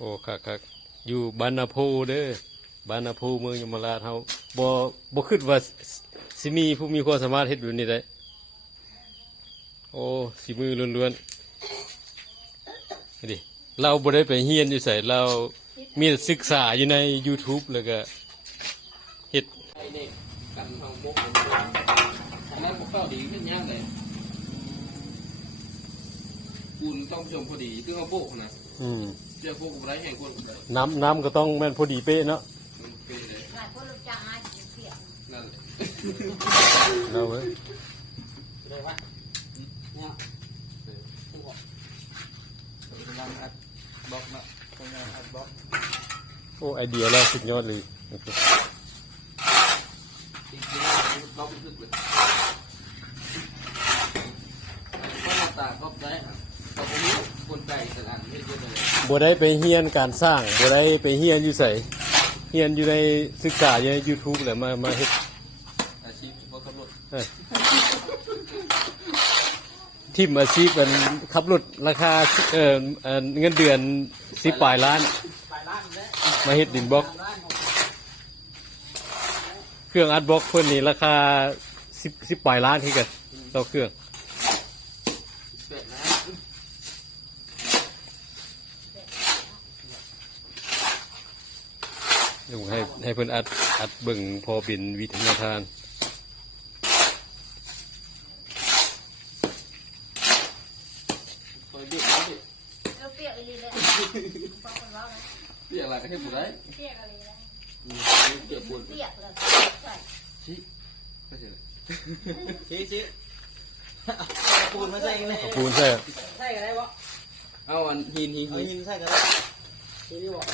โอ้ครับอยู่บ้านนาโพเด้อบ้านนาโพเมืองยมราชเฮาบ่คิดว่าสิมีผู้มีความสามารถเฮ็ดแบบนี้ได้โอ้ฝีมือล้วนๆดิเราบ่ได้ไปเรียนอยู่ไสเรามีแต่ศึกษาอยู่ใน YouTube แล้วก็เฮ็ดไอเด็กกันทางบกทางนั้นพวกเข้าดีขึ้นยากเลยคุณต้องชมพอดีซึ่งเอาโบกนะเจ้าโบกไรแห่งคนน้ำก็ต้องแม่นพอดีเป๊ะเนาะมันเป็นเลยนั่นแหละเราเว้ยเลยวะเนี่ยตู้บอกกำลังอัดบล็อกเนาะกำลังอัดบล็อกโอ้ไอเดียเราสุดยอดเลยอีกทีเราไปถึกเลยก็หน้าตาก็ได้แต่ผมนี้คนไก่สลัดไม่เยอะเลยบ่ได้ไปเรียนการสร้างบ่ได้ไปเรียนอยู่ไสเรียนอยู่ในศึกษาอยู่ใน YouTube แหละมาเฮ็ดอาชีพเฉพาะขับรถทีมอาชีพมันขับรถราคาเงินเดือน10ปลายล้านมาเฮ็ดดินบล็อกเครื่องอัดบล็อกเพิ่นนี่ราคา10ปลายล้านคือกันต่อเครื่องลุงให้เพิ่นอัดเบิ่งพอเป็นวิทยาทานเปียกอะไรก็ให้บุได้เปียกอะไรได้เปียกบุญเปียกเลยชี้ก็เสร็จชี้ปูนมาใส่กันเลยปูนใส่กันได้ปะเอาอันหินใส่กันได้ชี้ที่บอก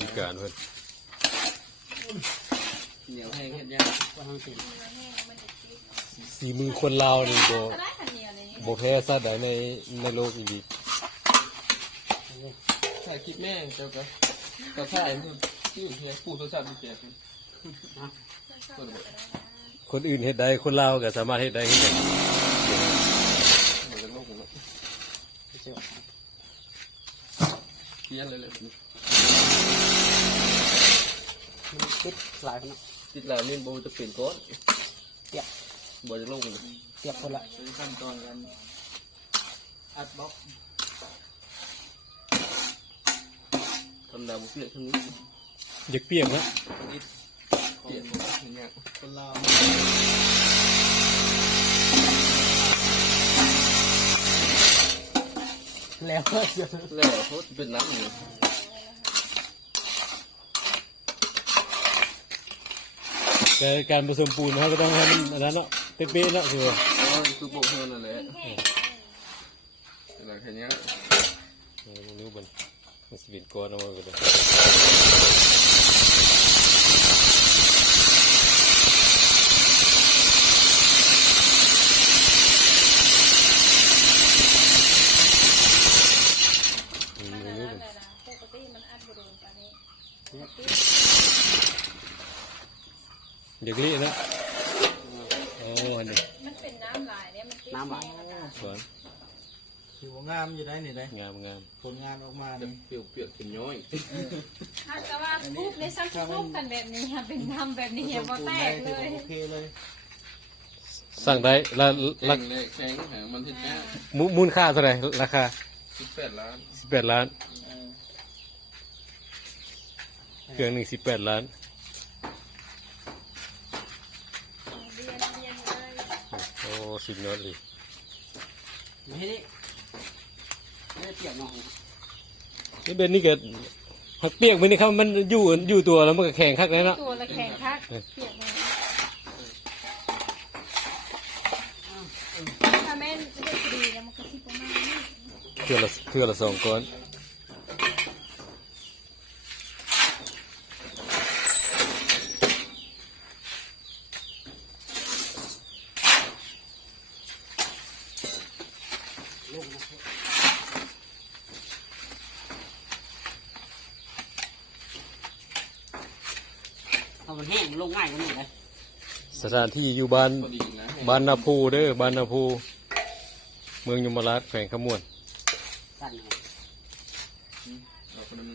มีการเพิ่นเหนียวแห้งเห็ดยากสีมือคนลาวนี่บ่แพ้ซะใดในโลกอีกถ่ายคลิปแม่เจ้าก็ถ่ายที่อยู่ที่ปู่โทรศัพท์ที่เสียคนอื่นเฮ็ดได้คนลาวก็สามารถเฮ็ดได้คือกันเพี้ยนเลยติดหลายคนติดหลายนี่โบจะเปลี่ยนก้อนเปียกโบจะลงเลยเปียกคนละขั้นตอนการอัดบล็อกทำดาวเปียกทั้งนี้อยากเปียกนะเปียกอย่างเงี้ยคนเราแล้วเขาเป็นน้ำอยู่แต่การผสมปูนเขาก็ต้องให้มันอันนั้นเนาะเป๊ะๆเนาะคือคือโบกเท่านั้นแหละอะไรแค่นี้นิ้วมันสิเป็นก้อนออกมาก็ได้เดี๋ยวนี้นะโอ้อันนี้มันเป็นน้ำลายเนี่ยมันน้ำลายสวยผิวงามอยู่ได้นี่ได้งามผลงานออกมาเปียกเป็นย้อยถ้าจะว่าทุบในซ้ำทุบกันแบบนี้เป็นทำแบบนี้พอแตกเลยโอเคเลยสั่งได้ละแข็งมันถึงแค่มูลค่าเท่าไหร่ราคา18 ล้าน18 ล้านเครื่องหนึ่ง18 ล้านโอ้สุดยอดเลยไม่ได้เปียกหน่อยนี่เป็นนี่เกิดผักเปียกมันนี่ครับมันอยู่ตัวแล้วมันก็แข็งคักเลยเนาะตัวละแข็งคักเปียกเลยถ้าแม่เด็กดีแล้วมันก็สิประมาณนี้เทื่อละ2 ก้อนมันแห้งลงง่ายกว่านี้เลย สถานที่อยู่บ้านนาภูเด้อบ้านนาภู เมืองยมราชแขวงขมวน สั้นครับ เราคนนึง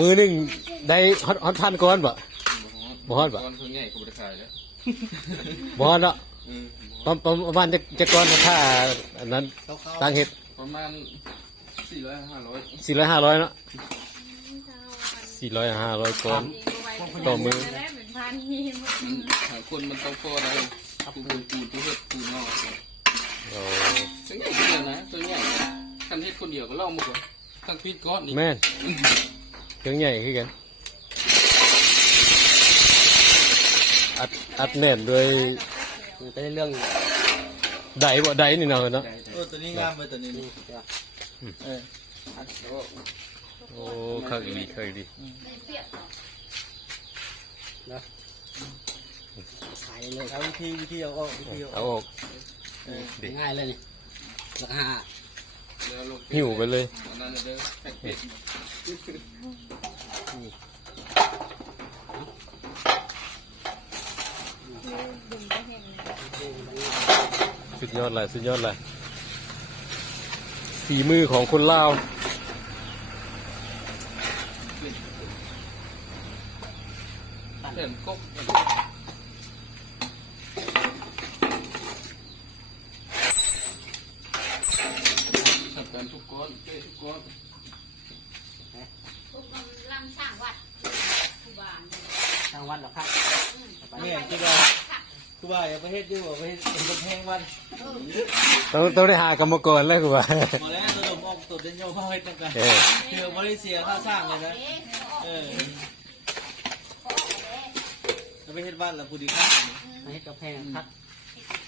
มือหนึงได้ฮอตพันก้อนบ่ บ่ฮอดบ่ ก้อนคือง่ายกูบ่ได้ขายแล้ว บ่ฮอตเนาะ อืม ประมาณจะก้อนถ้าอันนั้น เขา ต่างเห็ด ประมาณ400 500 400 500เนาะ400 500ก้อน ต่อมือ แล้วเหมือนพันหิม หาคนมันต้องพอได้กูเป็นปูนกูเฮ็ดปูนนอก โอ้ ตัวใหญ่เดียวนะตัวใหญ่คันเฮ็ดคนเดียวก็ลองหมดทั้งพิษก้อนนี่ แม่นเครื่องใหญ่คือกันอัดแน่นด้วย ไปเรื่อง ไดบ่ไดนี่เนาะเนาะ ตัวนี้งามไปตัวนี้ นี้ เอออัดแล้ว โอ้คักอีหลีคักอีหลี ขายเลย เอาวิธีเอาออกวิธี เอาออก ง่ายเลยนี่ราคา หิวไปเลย อันนั้นเด้อแพ็คเกจ ดึงไปเห็น สุดยอดเลยสุดยอดเลยฝีมือของคนลาว เห็นกบสับกันทุกก้อนเต้ทุกก้อน พวกมันลังสร้างวัดผู้บ้าน ทางวัดหรอครับ เนี่ยคิดว่าคือว่าอย่าไปเฮ็ดอยู่ไปเฮ็ดเป็นกำแพงวัน ต้องได้หากรรมกรแล้วกูว่า มาแล้วตัวผมออกตัวเดนโยมาเฮ็ดจังกัน เออ คือมาเลเซียค่าสร้างเลยนะเออจะไปเฮ็ดบ้านแล้วผู้ดีครับ ให้กาแฟคัด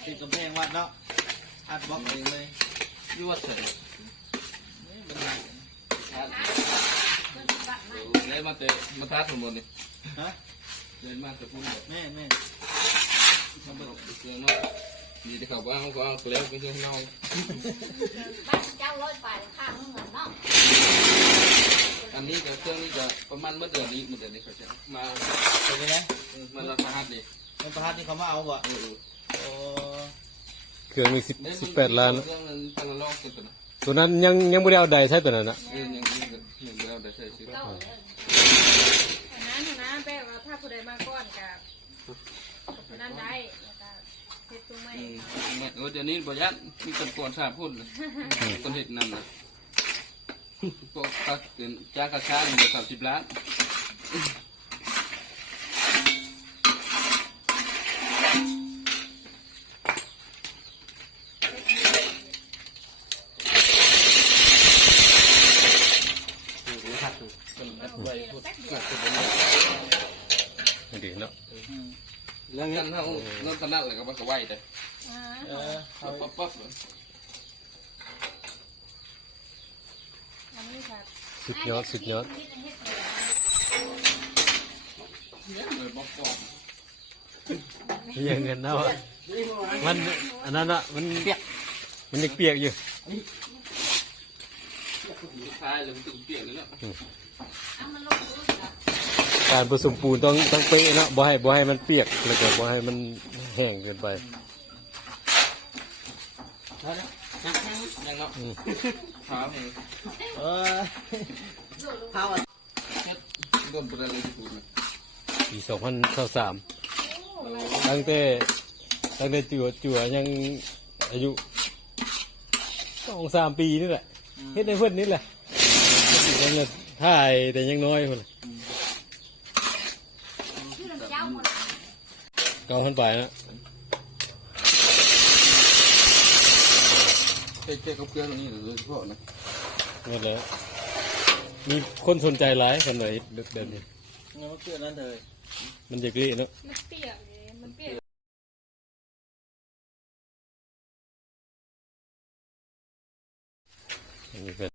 ติดกำแพงวัดเนาะอัดบล็อกเองเลยยวดเสร็จเลยมาเตะมาทัดสมบูรณ์นี่ฮะเลยมาเตะพุ่นแม่ทำแบบเสียงเนาะดีที่เขาว่าเขาก็เอาแล้วเป็นเรื่องเรา บ้านเจ้าร้อยฝ่ายข้างเงินเนาะ อันนี้กับเครื่องนี้จะประมาณเมื่อเดือนนี้เขาจะมา เป็นไงนะ มันราคาหัดดิ มันประทัดนี่เขามาเอาบ่ เออ โอ้ เครื่องมี18 ล้าน เครื่องนึงพันละลอกกันตัวนะ ตัวนั้นยังไม่ได้เอาใดใช่ตัวนั้นนะ ยังเดียวได้ใช่สิ เก้า อันนั้นนะแปลว่าถ้าผู้ใดมาก่อนกับคนนั้นได้แล้วก็เฮ็ดตัวใหม่ เดี๋ยวนี้บ่ยัดมีกันก่อนทราบพูดเลยต้นเห็ดนั่นนะพวกตักเป็นจ้างกระชาก30 ล้าน คัดดู เป็นอัดไว้พูด ดีเนาะ เรื่อง งั้ นี้ นถ้าเราถนัดเลยก็มันก็ไหวแต่ ปั๊บ อันนี้ค่ะ สุดยอดสุดยอด เนี่ยเลยบอกก่อน ยังเงินเนาะมันอันนั้นอะมันเปียกมันยังเปียกอยู่ สุดท้ายเลยมันถึงเปลี่ยนเลยเนาะ เอามันลงทุนเหรอ การผสมปูนต้องเป๊ะเนาะบ่ให้มันเปียกแล้วก็บ่ให้มันแห้งเกินไป ยังเนาะขาเอง ข้าวอ่ะ รวมตัวเลยที่พูดนะ ปี2023ตั้งแต่จั่วยังอายุ2-3 ปีนี่แหละเฮ็ดในเพิ่นนี่แหละยังถ่ายแต่ยังน้อยพุ่น ชื่อเจ้าหมด 9,000 ปลายนะ เจ๊กับเพื่อนนี่โดยเฉพาะนะ หมดแล้วมีคนสนใจหลายคนเลยแบบนี้ เงี้ยเพื่อนนั่นเลย มันจะกรีเนาะ มันเปียกเลยมันเปียก อันนี้เป็น